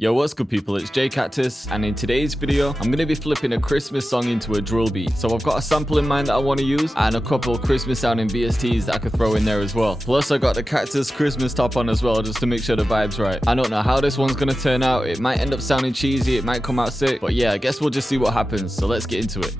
Yo, what's good people, it's Cactus, and in today's video, I'm going to be flipping a Christmas song into a drill beat. So I've got a sample in mind that I want to use, and a couple of Christmas sounding VSTs that I could throw in there as well. Plus I got the Cactus Christmas top on as well, just to make sure the vibe's right. I don't know how this one's going to turn out, it might end up sounding cheesy, it might come out sick, but yeah, I guess we'll just see what happens, so let's get into it.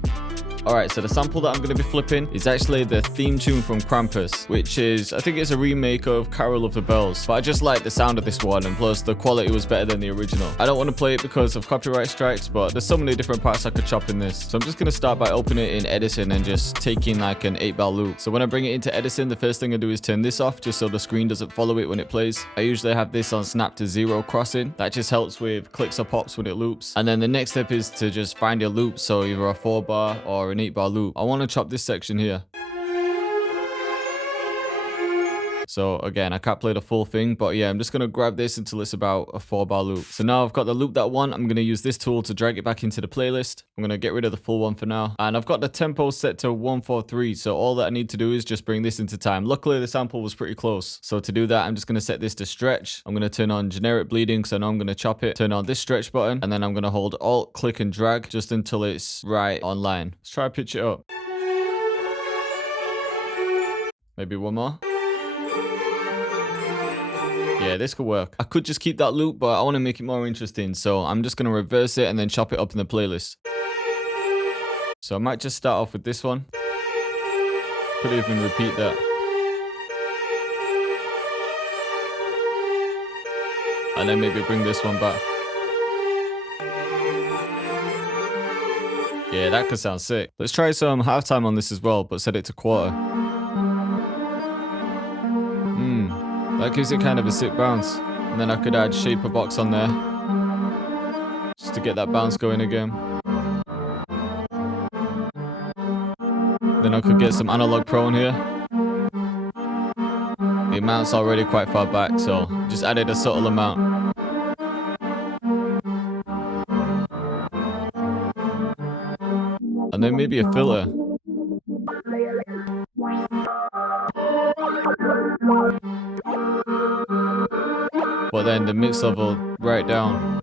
Alright, so the sample that I'm going to be flipping is actually the theme tune from Krampus, which is, I think it's a remake of Carol of the Bells, but I just like the sound of this one, and plus the quality was better than the original. I don't want to play it because of copyright strikes, but there's so many different parts I could chop in this. So I'm just going to start by opening it in Edison and just taking like an 8-bar loop. So when I bring it into Edison, the first thing I do is turn this off, just so the screen doesn't follow it when it plays. I usually have this on snap to 0 crossing. That just helps with clicks or pops when it loops. And then the next step is to just find your loop, so either a 4-bar or an 8-bar loop. I want to chop this section here. So again, I can't play the full thing, but yeah, I'm just going to grab this until it's about a 4-bar loop. So now I've got the loop that I want. I'm going to use this tool to drag it back into the playlist. I'm going to get rid of the full one for now. And I've got the tempo set to 143. So all that I need to do is just bring this into time. Luckily, the sample was pretty close. So to do that, I'm just going to set this to stretch. I'm going to turn on generic bleeding, so I know I'm going to chop it. Turn on this stretch button, and then I'm going to hold Alt, click and drag just until it's right on line. Let's try to pitch it up. Maybe one more. Yeah, this could work. I could just keep that loop, but I want to make it more interesting. So I'm just going to reverse it and then chop it up in the playlist. So I might just start off with this one. Could even repeat that. And then maybe bring this one back. Yeah, that could sound sick. Let's try some halftime on this as well, but set it to quarter. That gives it kind of a sick bounce. And then I could add shaper box on there, just to get that bounce going again. Then I could get some analog pro in here. The amount's already quite far back, so just added a subtle amount. And then maybe a filter. But then the mix level right down.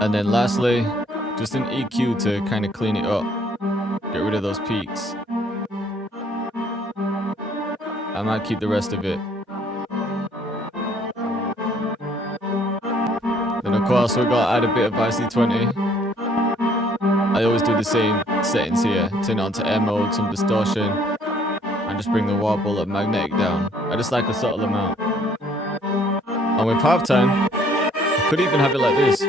And then lastly, just an EQ to kind of clean it up. Get rid of those peaks. I might keep the rest of it. Then of course we got to add a bit of IC20. I always do the same settings here. Turn it on to M mode, some distortion. And just bring the wobble and magnetic down. I just like a subtle amount. And with halftime, I could even have it like this.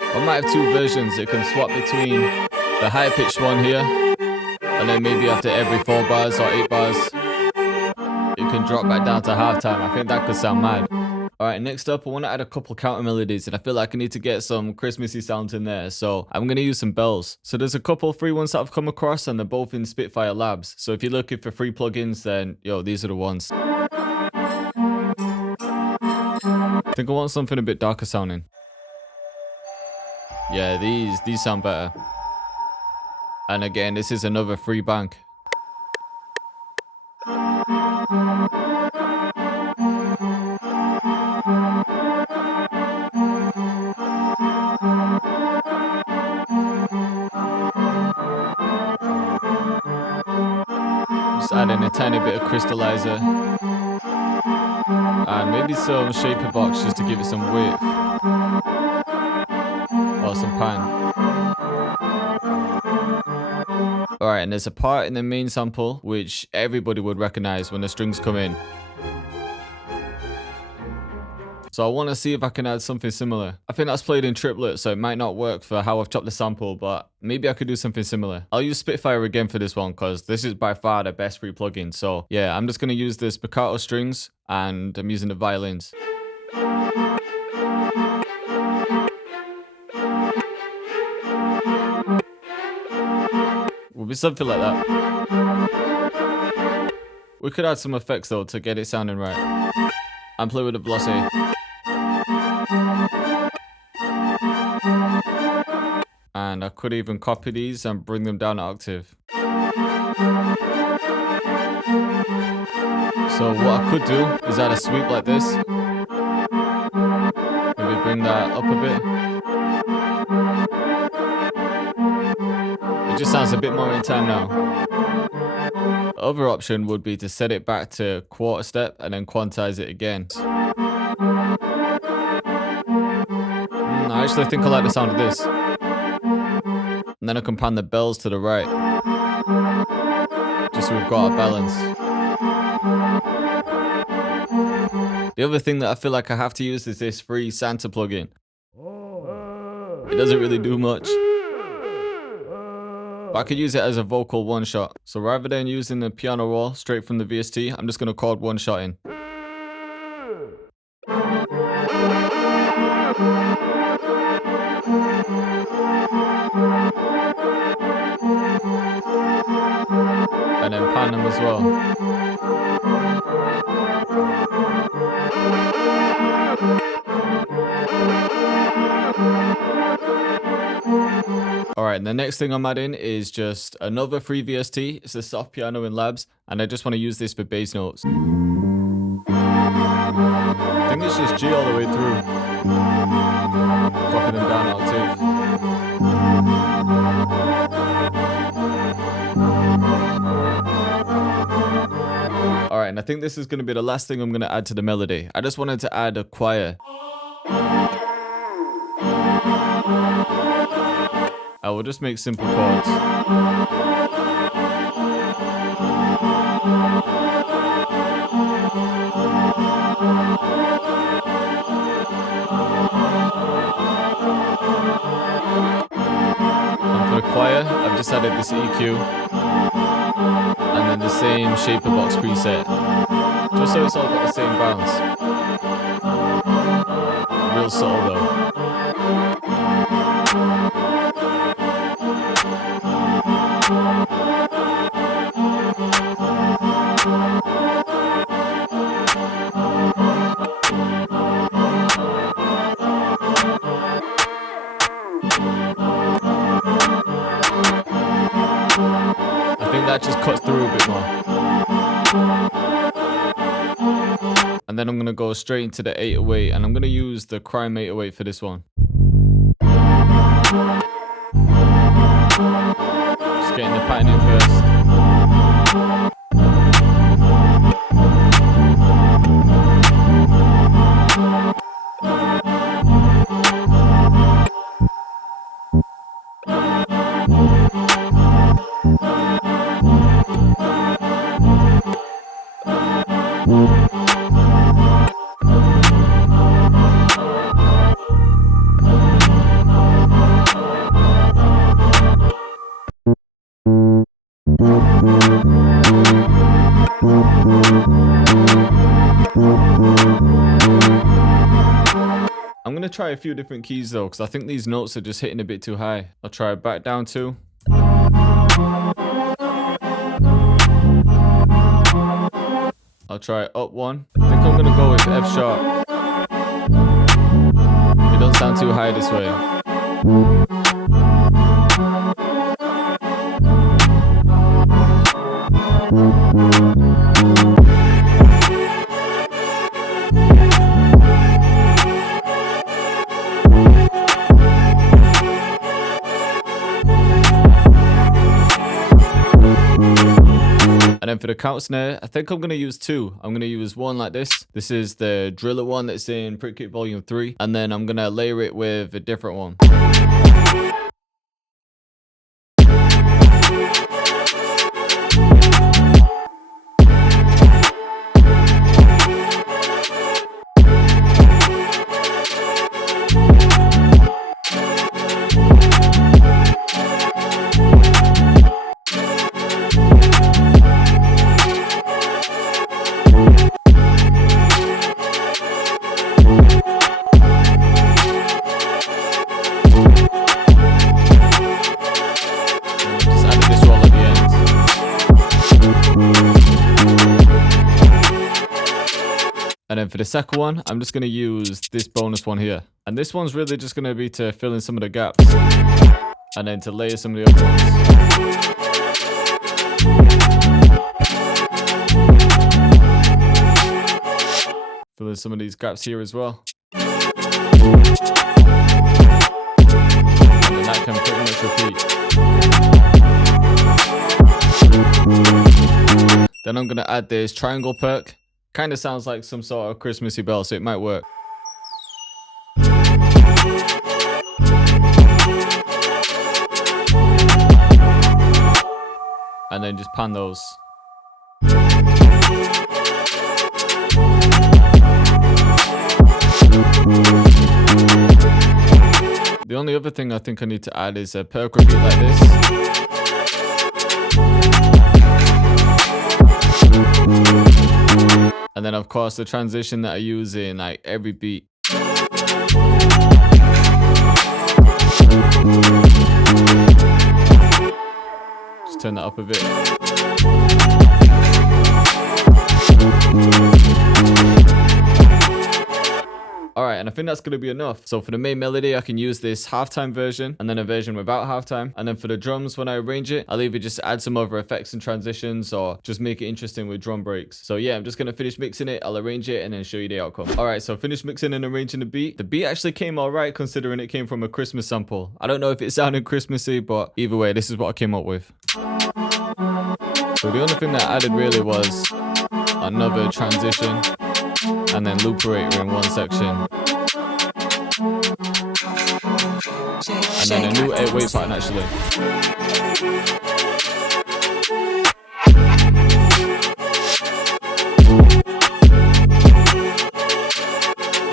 I might have two versions. It can swap between the higher pitched one here, and then maybe after every 4 bars or 8 bars, it can drop back down to halftime. I think that could sound mad. Alright, next up, I want to add a couple counter melodies, and I feel like I need to get some Christmassy sounds in there, so I'm going to use some bells. So there's a couple free ones that I've come across, and they're both in Spitfire Labs. So if you're looking for free plugins, then, yo, these are the ones. I think I want something a bit darker sounding. Yeah, these sound better. And again, this is another free bank. Just adding a tiny bit of crystallizer. And maybe some shaper box just to give it some width. Or some pan. Alright, and there's a part in the main sample which everybody would recognize when the strings come in. So I want to see if I can add something similar. I think that's played in triplet, so it might not work for how I've chopped the sample, but maybe I could do something similar. I'll use Spitfire again for this one, because this is by far the best free plugin. So yeah, I'm just going to use the spiccato strings, and I'm using the violins. Will be something like that. We could add some effects though to get it sounding right. And play with the velocity. And I could even copy these and bring them down an octave. So what I could do is add a sweep like this. Maybe bring that up a bit. It just sounds a bit more in time now. The other option would be to set it back to quarter step and then quantize it again. I actually think I like the sound of this. And then I can pan the bells to the right. Just so we've got our balance. The other thing that I feel like I have to use is this free Santa plugin. It doesn't really do much. But I could use it as a vocal one shot. So rather than using the piano roll straight from the VST, I'm just going to chord one shot in. And then pan them as well. Alright, and the next thing I'm adding is just another free VST. It's a soft piano in Labs, and I just want to use this for bass notes. I think it's just G all the way through. Dropping them down octave. Alright, and I think this is going to be the last thing I'm going to add to the melody. I just wanted to add a choir. I will just make simple chords. And for the choir, I've just added this EQ and then the same shaper box preset, just so it's all got the same bounce. Real subtle though. That just cuts through a bit more. And then I'm going to go straight into the 808, and I'm going to use the Crime 808 for this one. Just getting the pattern in first. I'm going to try a few different keys though, because I think these notes are just hitting a bit too high. I'll try back down 2. I'll try up 1. I think I'm going to go with F sharp. It doesn't sound too high this way. And then for the count snare, I think I'm going to use 2. I'm going to use one like this. This is the driller one that's in Percs FX Volume 3. And then I'm going to layer it with a different one. And then for the second one, I'm just going to use this bonus one here. And this one's really just going to be to fill in some of the gaps. And then to layer some of the other ones. Filling some of these gaps here as well. And then that can pretty much repeat. Then I'm gonna add this triangle perk. Kind of sounds like some sort of Christmassy bell, so it might work. And then just pan those. The only other thing I think I need to add is a perk repeat like this. And then of course the transition that I use in like every beat. Just turn that up a bit. Alright, and I think that's going to be enough. So for the main melody, I can use this halftime version and then a version without halftime. And then for the drums, when I arrange it, I'll either just add some other effects and transitions or just make it interesting with drum breaks. So yeah, I'm just going to finish mixing it. I'll arrange it and then show you the outcome. Alright, so finish mixing and arranging the beat. The beat actually came alright considering it came from a Christmas sample. I don't know if it sounded Christmassy, but either way, this is what I came up with. So the only thing that I added really was another transition and then loop operator in one section. And then a new 8-way pattern actually.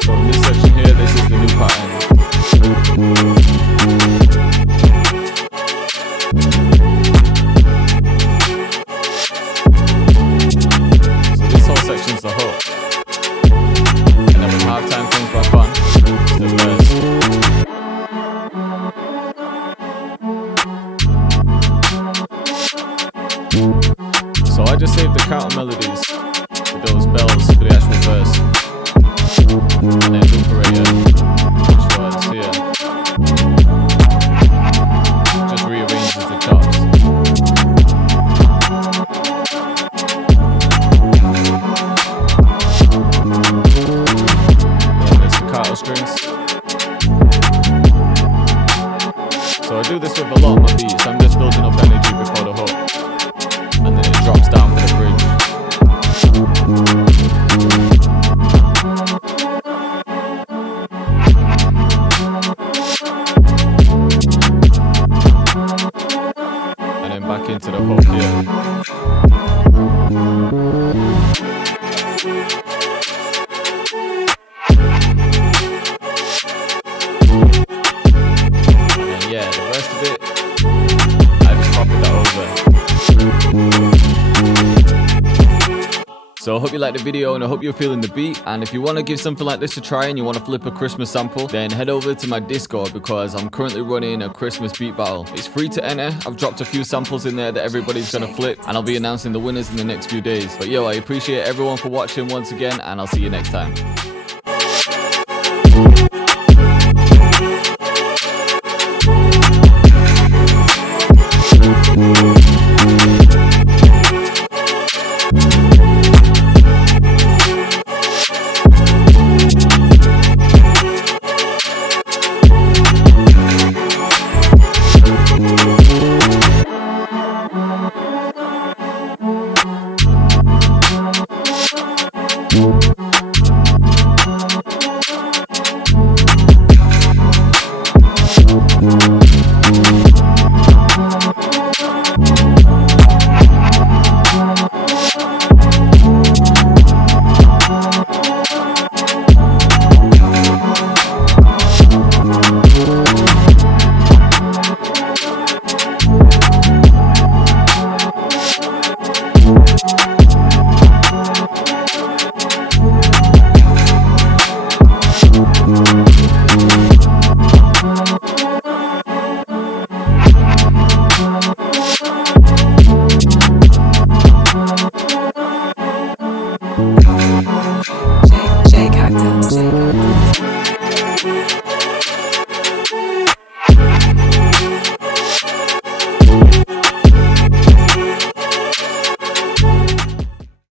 So in this section here, this is the new pattern. So this whole section's the hook. And then when halftime comes back on, it's the verse. So I just saved the counter melodies with those bells for the actual verse. And then loop operator, which was here. Just rearranges the chops. Strings. So I do this with a lot of my beats. I'm just building up energy before the hook, and then it drops down for the bridge. And then back into the hook here. So I hope you liked the video and I hope you're feeling the beat. And if you want to give something like this a try and you want to flip a Christmas sample, then head over to my Discord because I'm currently running a Christmas beat battle. It's free to enter. I've dropped a few samples in there that everybody's going to flip and I'll be announcing the winners in the next few days. But yo, I appreciate everyone for watching once again and I'll see you next time.